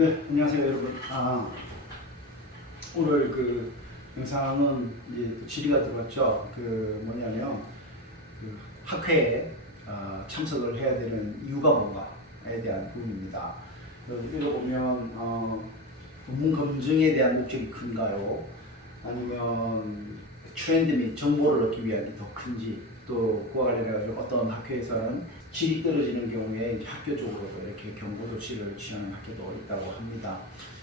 네, 안녕하세요 여러분. 오늘 그 영상은 이제 그 질의가 들어왔죠. 그 뭐냐면 그 학회에 참석을 해야 되는 이유가 뭔가에 대한 부분입니다. 읽어보면 논문 검증에 대한 목적이 큰가요? 아니면 트렌드 및 정보를 얻기 위한 게 더 큰지, 또 그와 관련해가지고 어떤 학회에서는 질이 떨어지는 경우에 이제 학교 쪽으로도 이렇게 경고 조치를 취하는 학교도 있다고 합니다.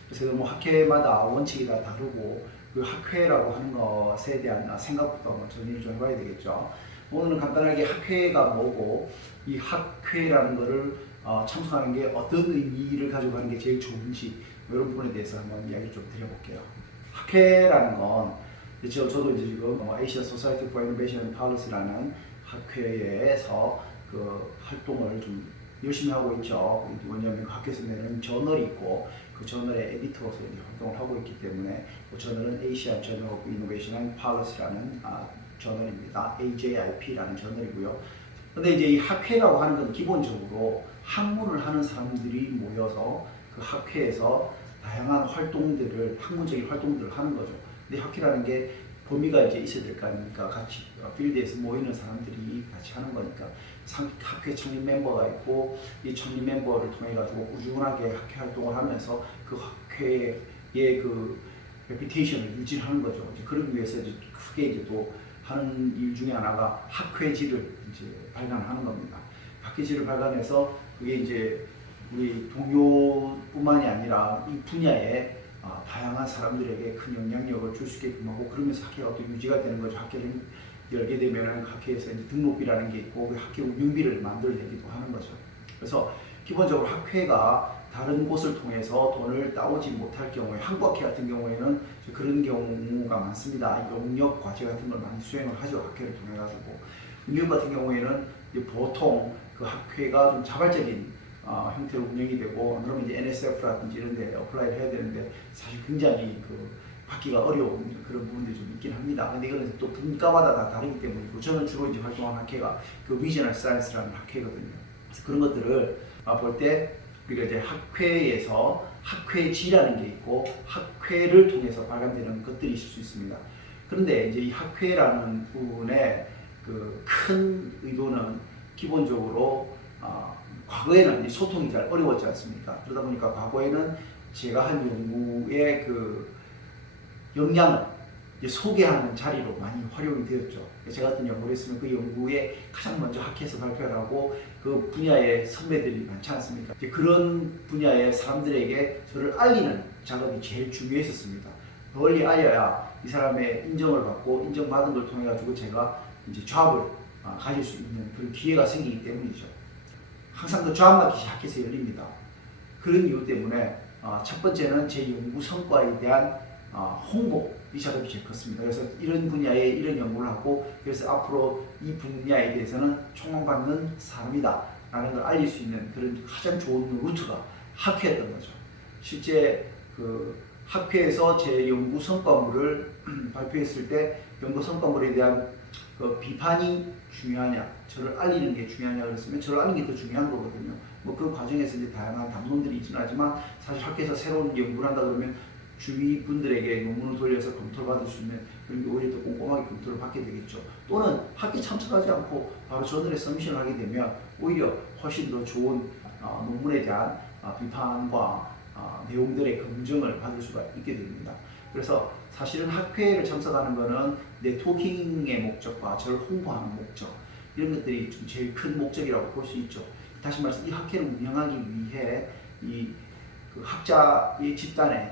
그래서 뭐 학회마다 원칙이 다 다르고 그 학회라고 하는 것에 대한 생각부터 한번 정리를 좀 해봐야 되겠죠. 오늘은 간단하게 학회가 뭐고 이 학회라는 거를 참석하는 게 어떤 의미를 가지고 가는 게 제일 좋은지 이런 부분에 대해서 한번 이야기 좀 드려볼게요. 학회라는 건 저도 이제 지금 Asia Society for Innovation and Policy라는 학회에서 그 활동을 좀 열심히 하고 있죠. 왜냐하면 그 학교에서 내는 저널이 있고 그 저널의 에디터로서 이제 활동을 하고 있기 때문에 그 저널은 Asia Journal of Innovation and Policy라는 저널입니다. AJIP라는 저널이고요. 근데 이제 이 학회라고 하는 건 기본적으로 학문을 하는 사람들이 모여서 그 학회에서 다양한 활동들을, 학문적인 활동들을 하는 거죠. 근데 학회라는 게 범위가 이제 있어야 될 거 아닙니까? 같이 필드에서 모이는 사람들이 같이 하는 거니까 학회 창립 멤버가 있고 이 창립 멤버를 통해 가지고 꾸준하게 학회 활동을 하면서 그 학회의 그 레피테이션을 유지하는 거죠. 이제 그러기 위해서 이제 크게 이제 또 하는 일 중에 하나가 학회지를 이제 발간하는 겁니다. 학회지를 발간해서 그게 이제 우리 동료뿐만이 아니라 이 분야에 다양한 사람들에게 큰 영향력을 줄 수 있게끔 하고, 그러면서 학회가 또 유지가 되는 거죠. 학회를 열게 되면 학회에서 이제 등록비라는 게 있고 그 학회 운영비를 만들어내기도 하는 거죠. 그래서 기본적으로 학회가 다른 곳을 통해서 돈을 따오지 못할 경우에, 한국학회 같은 경우에는 그런 경우가 많습니다. 영역 과제 같은 걸 많이 수행을 하죠. 학회를 통해 가지고. 미국 같은 경우에는 보통 그 학회가 좀 자발적인 형태로 운영이 되고, 그러면 이제 NSF라든지 이런 데 어플라이를 해야 되는데 사실 굉장히 그 받기가 어려운 그런 부분들이 좀 있긴 합니다. 근데 이거는 또 분과마다 다 다르기 때문이고, 저는 주로 이제 활동하는 학회가 그 리저널 사이언스라는 학회거든요. 그래서 그런 것들을 볼 때 우리가 이제 학회에서 학회지라는 게 있고 학회를 통해서 발간되는 것들이 있을 수 있습니다. 그런데 이제 이 학회라는 부분의 그 큰 의도는 기본적으로 과거에는 이제 소통이 잘 어려웠지 않습니까? 그러다 보니까 과거에는 제가 한 연구의 그 역량을 이제 소개하는 자리로 많이 활용이 되었죠. 제가 어떤 연구를 했으면 그 연구에 가장 먼저 학회에서 발표를 하고 그 분야의 선배들이 많지 않습니까? 이제 그런 분야의 사람들에게 저를 알리는 작업이 제일 중요했었습니다. 널리 알려야 이 사람의 인정을 받고 인정받은 걸 통해 가지고 제가 이제 잡을 가질 수 있는 그런 기회가 생기기 때문이죠. 항상 그 잡마켓이 학회에서 열립니다. 그런 이유 때문에 첫 번째는 제 연구 성과에 대한 홍보, 이 작업이 제일 컸습니다. 그래서 이런 분야에 이런 연구를 하고, 그래서 앞으로 이 분야에 대해서는 총망받는 사람이다 라는 걸 알릴 수 있는 그런 가장 좋은 루트가 학회였던 거죠. 실제 그 학회에서 제 연구 성과물을 발표했을 때 연구 성과물에 대한 그 비판이 중요하냐, 저를 알리는 게 중요하냐 그랬으면 저를 알리는 게 더 중요한 거거든요. 뭐 그 과정에서 이제 다양한 담론들이 있지는 하지만, 사실 학회에서 새로운 연구를 한다 그러면 주위 분들에게 논문을 돌려서 검토를 받을 수 있는 그런 게 오히려 더 꼼꼼하게 검토를 받게 되겠죠. 또는 학회 참석하지 않고 바로 저널에 서미션을 하게 되면 오히려 훨씬 더 좋은 논문에 대한 비판과 내용들의 검증을 받을 수가 있게 됩니다. 그래서 사실은 학회를 참석하는 것은 네트워킹의 목적과 저를 홍보하는 목적, 이런 것들이 좀 제일 큰 목적이라고 볼 수 있죠. 다시 말해서 이 학회를 운영하기 위해 이 그 학자의 집단에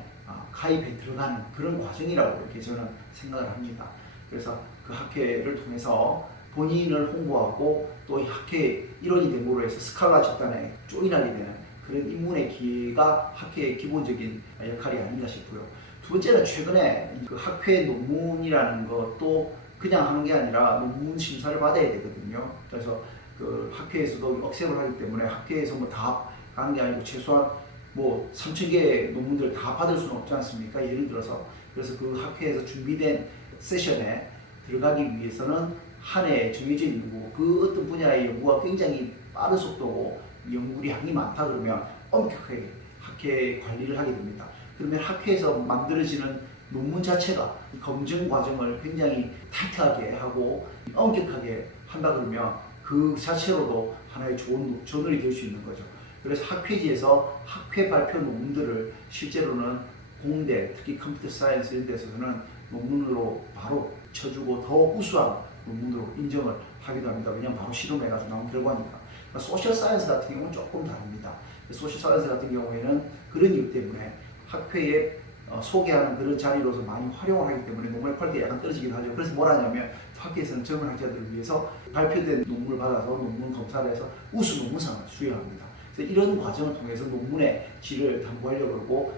가입해 들어가는 그런 과정이라고 이렇게 저는 생각을 합니다. 그래서 그 학회를 통해서 본인을 홍보하고 또 이 학회 일원이 됨으로 해서 스칼라 집단에 조인하게 되는 그런 입문의 기회가 학회의 기본적인 역할이 아닌가 싶고요. 두 번째는 최근에 그 학회 논문이라는 것도 그냥 하는 게 아니라 논문 심사를 받아야 되거든요. 그래서 그 학회에서도 억셉을 하기 때문에 학회에서 뭐 다 가는 게 아니고 최소한 뭐 3,000개의 논문들 다 받을 수는 없지 않습니까? 예를 들어서. 그래서 그 학회에서 준비된 세션에 들어가기 위해서는 한 해에 정해져 있는 거고, 그 어떤 분야의 연구가 굉장히 빠른 속도고 연구량이 많다 그러면 엄격하게 학회 학회 관리를 하게 됩니다. 그러면 학회에서 만들어지는 논문 자체가 검증 과정을 굉장히 타이트하게 하고 엄격하게 한다 그러면 그 자체로도 하나의 좋은 저널이 될 수 있는 거죠. 그래서 학회지에서 학회 발표 논문들을 실제로는 공대, 특히 컴퓨터 사이언스 이런 데서는 논문으로 바로 쳐주고 더 우수한 논문으로 인정을 하기도 합니다. 왜냐하면 바로 실험해가지고 나온 결과니까. 그러니까 소셜 사이언스 같은 경우는 조금 다릅니다. 소셜 사이언스 같은 경우에는 그런 이유 때문에 학회에 소개하는 그런 자리로서 많이 활용을 하기 때문에 논문의 퀄리티가 약간 떨어지긴 하죠. 그래서 뭘 하냐면 학회에서는 젊은 학자들을 위해서 발표된 논문을 받아서 논문 검사를 해서 우수 논문상을 수여합니다. 그래서 이런 과정을 통해서 논문의 질을 담보하려고 그러고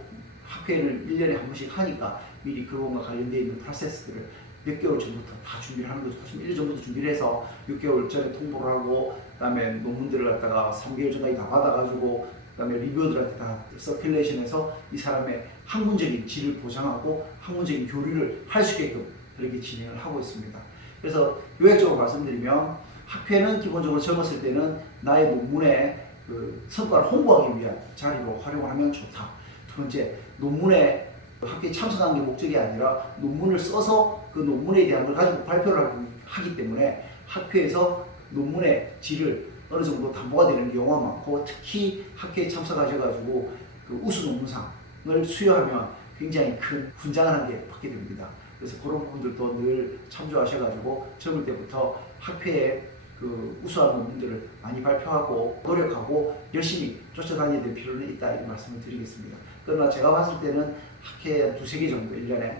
학회를 1년에 한 번씩 하니까 미리 그것과 관련되어 있는 프로세스들을 몇 개월 전부터 다 준비를 하는 거죠. 1년 전부터 준비를 해서 6개월 전에 통보를 하고 그다음에 논문들을 갖다가 3개월 전까지 다 받아가지고 그다음에 리뷰어들한테 다 서큘레이션해서 이 사람의 학문적인 질을 보장하고 학문적인 교류를 할 수 있게끔 그렇게 진행을 하고 있습니다. 그래서 요약적으로 말씀드리면 학회는 기본적으로 젊었을 때는 나의 논문의 그 성과를 홍보하기 위한 자리로 활용을 하면 좋다. 두 번째, 논문에 학회에 참석하는 게 목적이 아니라 논문을 써서 그 논문에 대한 걸 가지고 발표를 하기 때문에 학회에서 논문의 질을 어느 정도 담보가 되는 경우가 많고 특히 학회에 참석하셔가지고 그 우수 논문상을 수여하면 굉장히 큰 훈장을 한 개 받게 됩니다. 그래서 그런 부분들도 늘 참조하셔가지고 젊을 때부터 학회에 그 우수한 논문들을 많이 발표하고 노력하고 열심히 쫓아다녀야 될 필요는 있다 이런 말씀을 드리겠습니다. 그러나 제가 봤을 때는 학회 두세 개 정도 1년에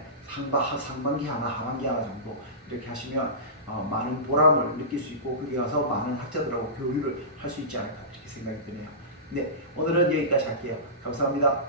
상반기 하나 하반기 하나 정도 이렇게 하시면 많은 보람을 느낄 수 있고 거기 가서 많은 학자들하고 교류를 할 수 있지 않을까 이렇게 생각이 드네요. 네, 오늘은 여기까지 할게요. 감사합니다.